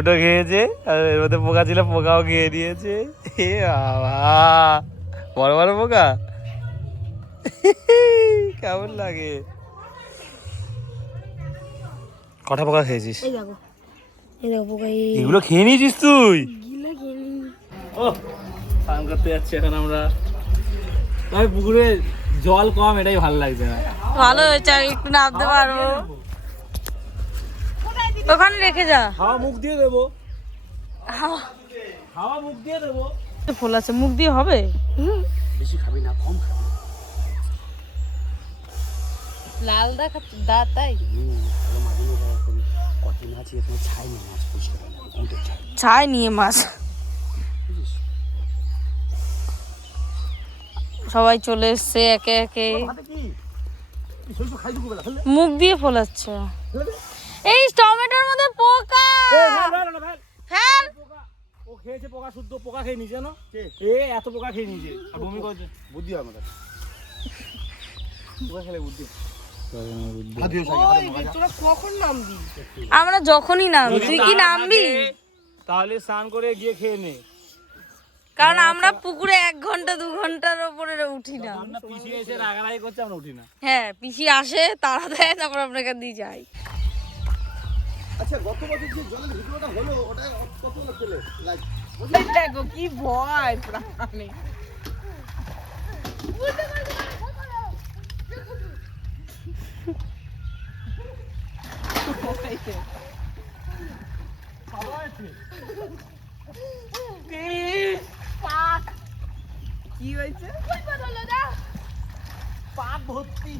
Tomato খেয়েছে, আর এর মধ্যে পোকা ছিল, পোকাও খেয়ে নিয়েছে। এ বাবা, বড় বড় পোকা, কেমন লাগে? কটা পোকা খেয়েছিস? এগুলো খেয়ে নিয়েছিস তুই? ও, স্নান করতে যাচ্ছি এখন আমরা। তবে পুকুরে জল কম, এটাই ভালো লাগছে না। ভালো হয়েছে, একটু নামতে পারবো। ওখানে রেখে যা, হাওয়া মুখ দিয়ে দেবো, হাওয়া মুখ দিয়ে দেবো। ফুল আছে, মুখ দিয়ে হবে? বেশি খাবি না, কম খাবি। লাল দেখাচ্ছে দাঁত, তাই ছাই নিয়ে মাছ। সবাই চলে এসছে একে একে, মুখ দিয়ে ফোলাচ্ছে। এই টমেটোর মধ্যে পোকা। ফেল। ও খেয়েছে পোকা, শুদ্ধ পোকা খেয়ে নিয়েছে জানো? এ এত পোকা খেয়ে নিয়েছে, আর বমি করছে। বুদ্ধি হয় আমাদের, পোকা খেলে বুদ্ধি। আমরা যখনই নামবি, তুই কি নামবি? তাহলে স্নান করে গিয়ে খেয়ে নে, কারণ আমরা পুকুরে 1 ঘন্টা 2 ঘন্টার উপরে উঠি না। পিছিয়ে এসে রাগারাগি করছে, আমরা উঠি না। হ্যাঁ, পিসি আসে, তাড়া দেয়, তারপর আপনাকে দিয়ে যাই। আচ্ছা, গত বছর যে জলের ভিডিওটা হলো, ওটা কত লোক পেলে লাইক? দেখো কি ভয় প্রাণে। কি হয়েছে? পাপ ভর্তি।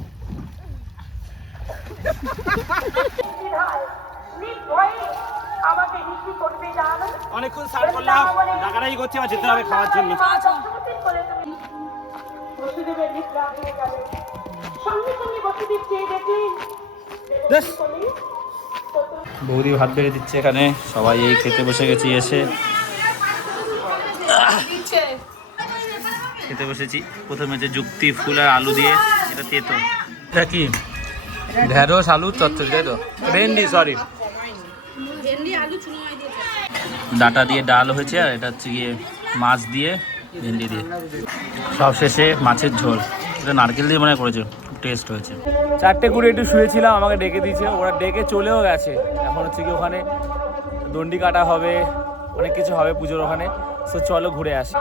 অনেকক্ষণ স্নান করলাম, রাগারাগি করছে, আবার যেতে হবে খাওয়ার জন্য। বৌদি ভাত বেড়ে দিচ্ছে এখানে, সবাই এই খেতে বসে গেছি। এসে খেতে বসেছি। প্রথমে যে যুক্তি ফুল আর আলু দিয়ে, এটা তেতো। এটা কি? ঢেঁড়স আলু চচ্চড়ি, তাই তো? ভেন্ডি, সরি, ডাটা দিয়ে ডাল হয়েছে, আর এটা হচ্ছে গিয়ে মাছ দিয়ে, ভেন্ডি দিয়ে। সব শেষে মাছের ঝোল, এটা নারকেল দিয়ে মনে করেছে, টেস্ট হয়েছে। 4:20 একটু শুয়েছিলাম, আমাকে ডেকে দিয়েছে, ওরা ডেকে চলেও গেছে। এখন হচ্ছে কি ওখানে দণ্ডি কাটা হবে, অনেক কিছু হবে পুজোর ওখানে। সো চলো ঘুরে আসি।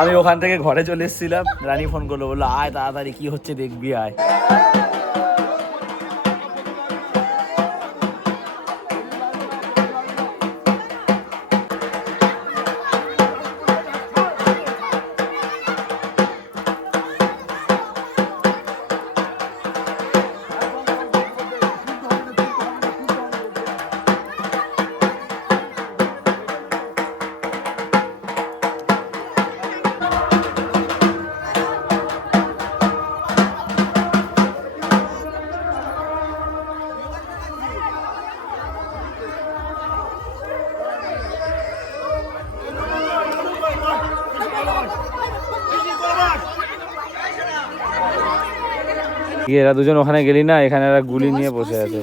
আমি ওখান থেকে ঘরে চলে এসেছিলাম, রানী ফোন করলো, বললো আয় তাড়াতাড়ি, কি হচ্ছে দেখবি, আয়। এরা দুজন ওখানে গেলি না, এখানে এরা গুলি নিয়ে বসে আছে।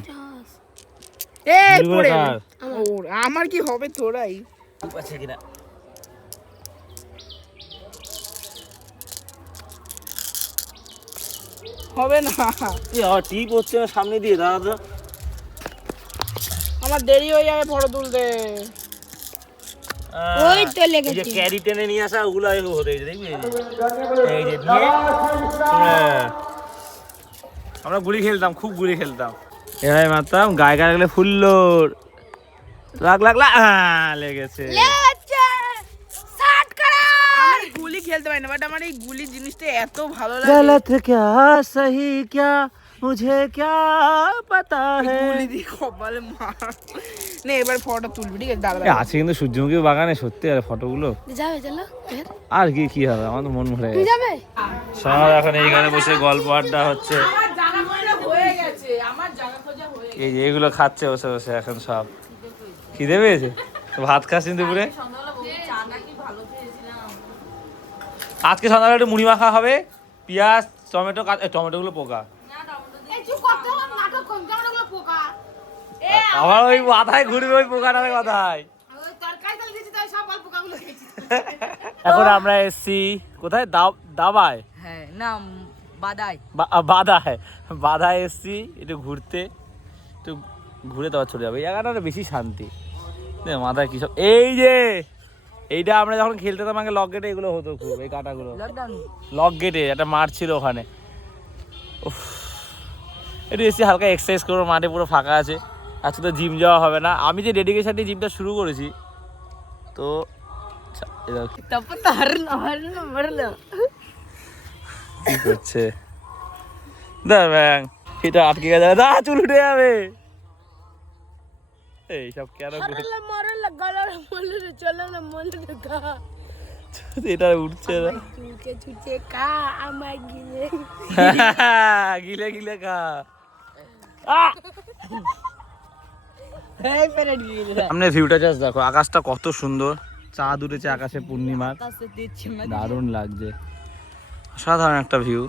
আমার কি হবে, তোরাই আছে কিনা হবে না। টিপ হচ্ছে না সামনে দিয়ে, দাদা আমার দেরি হয়ে যাবে ফটো তুলতে। ওই তো লেগেছে। এই যে ক্যারি টেনে নিয়ে আসা ওগুলো হতে দেখবি এই যে নিয়ে আমরা গুলি খেলতাম, খুব গুলি খেলতাম, এভাবে মারতাম, গায়ে গায়ে লাগলে ফুললো লাগলা লেগেছে। আমার গুলি খেলতে পারি না, বাট আমার এই গুলি জিনিসটা এত ভালো লাগে। গলত क्या सही क्या मुझे क्या पता है। গুলি দিয়ে কপালে মার। নে এবার ফটো তুলবি, ঠিক আছে? দাঁড়া আছে কিন্তু সূর্যমুখী বাগানে সত্যি আর ফটোগুলো যাবে চলো। আর কি হবে, আমার তো মন ভরে গেছে। যাবে? সব এখন এইখানে বসে গল্প আড্ডা হচ্ছে, আমার জায়গা খোঁজা হয়ে গেছে, আমার জায়গা খোঁজা হয়ে গেছে। এই যে এগুলো খাচ্ছে বসে বসে এখন সব। খিদে পেয়েছে তো ভাত খাচ্ছি দুপুরে। আজকে সন্ধ্যাবেলা একটু মুড়ি মাখা হবে, পেঁয়াজ টমেটো, টমেটোগুলো পোকা, আবার ওই মাথায় ঘুরবে ওই পোকাটার কথায়। এখন আমরা এসছি কোথায়, দাবায়, হ্যাঁ না বাদাই। বাধায় এসছি একটু ঘুরতে, একটু ঘুরে তো চলে যাবে। এই জায়গাটা বেশি শান্তি, মাথায় কি সব। এই যে এইটা আমরা যখন খেলতেতাম আগে লক গেটে, এগুলো হতো খুব, এই কাটাগুলো লক গেটে একটা মাঠ ছিল ওখানে। একটু এসছি হালকা এক্সারসাইজ করবো, মাঠে পুরো ফাঁকা আছে। আজকে তো জিম যাওয়া হবে না, আমি যে ডেডিকেশন দিয়ে জিমটা শুরু করেছি তো কি করছে এটা আটকে গেছে, চুল উঠে যাবে। এইসব কেন এটা উঠছে না, গিলে গিলে খা। সামনে ভিউটা জাস্ট দেখো, আকাশটা কত সুন্দর, চাঁদ উঠেছে আকাশে পূর্ণিমার, দারুণ লাগছে, সাধারণ একটা ভিউ,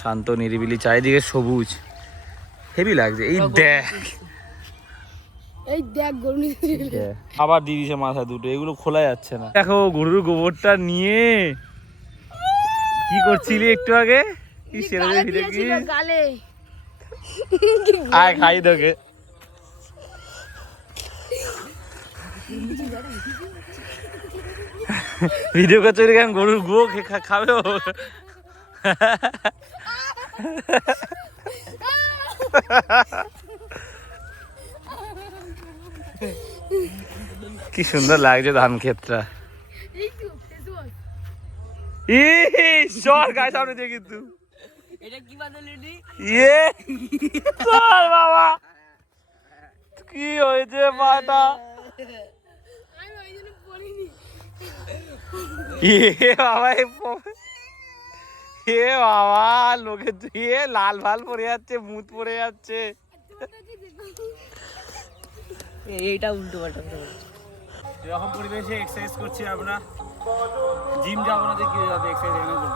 শান্ত নিরিবিলি, চারিদিকে সবুজ, হেভি লাগছে। এই দেখ আবার দিয়ে দিয়েছে মাথা দুটো, এগুলো খোলা যাচ্ছে না। দেখো গরুর গোবরটা নিয়ে কি করছিলি একটু আগে, কি সেরে কি আয় খাই তোকে। ভিডিও করছে কেন, গরুর গো খাবে ও। কি সুন্দর লাগছে ধান ক্ষেতটা। গায়ে সামনে দিয়ে কিন্তু বাবা কি হয়েছে পাটা, বাবা লোকে লাল ভাল পরে যাচ্ছে, মুত পরে যাচ্ছে। এইটা উল্টো পাল্টা এরকম পরিবেশে এক্সারসাইজ করছি আমরা, জিম যাবো না, কি যাবে এক্সারসাইজ এখানে করবো।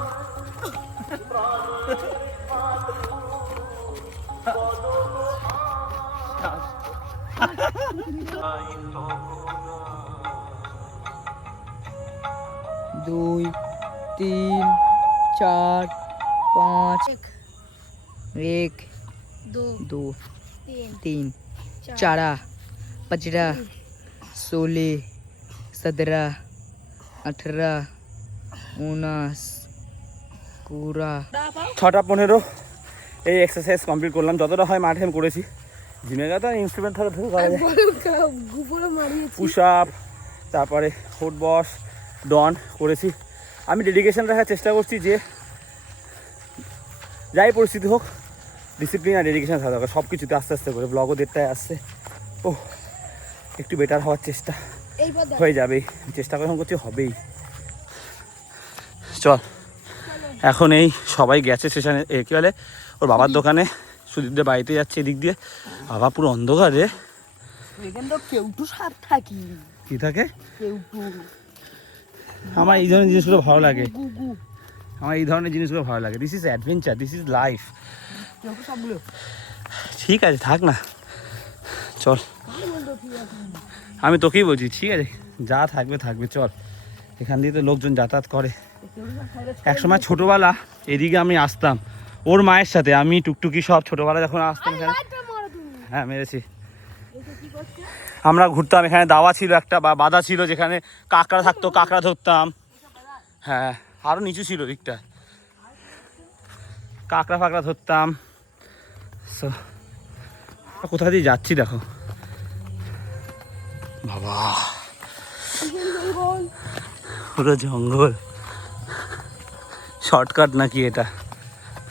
দুই তিন চার পাঁচ, एक दो तीन चारा पचरा 16 17 18 19 पूरा 6টা 15 এই এক্সারসাইজ কমপ্লিট করলাম, যতটা হয় মাঠে আমি করেছি। জিমে গেলে তো ইনস্ট্রুমেন্ট থাকে ধরে করা যায়, পুশ আপ, তারপরে ফুট বস, ডন করেছি। আমি ডেডিকেশন রাখার চেষ্টা করছি যে যাই পরিস্থিতি হোক ডিসিপ্লিন আর ডেডিকেশন থাকা দরকার সব কিছুতে, আস্তে আস্তে করে। ব্লগও 1:30টায় আসছে, ও একটু বেটার হওয়ার চেষ্টা হয়ে যাবেই, চেষ্টা করে করছি হবেই। চল এখন এই সবাই গেছে স্টেশনে, কী বলে ওর বাবার দোকানে, সুদীপদের বাড়িতে যাচ্ছে এদিক দিয়ে। বাবা পুরো অন্ধকার রে, এখানে তো কেউটু সাপ থাকি, কি থাকে কেউটু। আমার এই ধরনের জিনিসগুলো ভালো লাগে, আমার এই ধরনের জিনিসগুলো ভালো লাগে। This is adventure, this is life. ঠিক আছে থাক না, চল আমি তোকেই বলছি, ঠিক আছে যা থাকবে থাকবে, চল। এখান দিয়ে তো লোকজন যাতায়াত করে। একসময় ছোটোবেলা এদিকে আমি আসতাম ওর মায়ের সাথে, আমি টুকটুকি সব ছোটোবেলা যখন আসতাম এখানে। হ্যাঁ মেরেছি, আমরা ঘুরতাম, এখানে দাওয়া ছিল একটা বা বাধা ছিল যেখানে কাঁকড়া থাকতো, কাঁকড়া ধরতাম। হ্যাঁ, আরও নিচু ছিল দিকটা, কাঁকড়া ফাঁকড়া ধরতাম। So, কোথা দিয়ে যাচ্ছি দেখো বাবা, পুরো জঙ্গল। শর্টকাট নাকি এটা?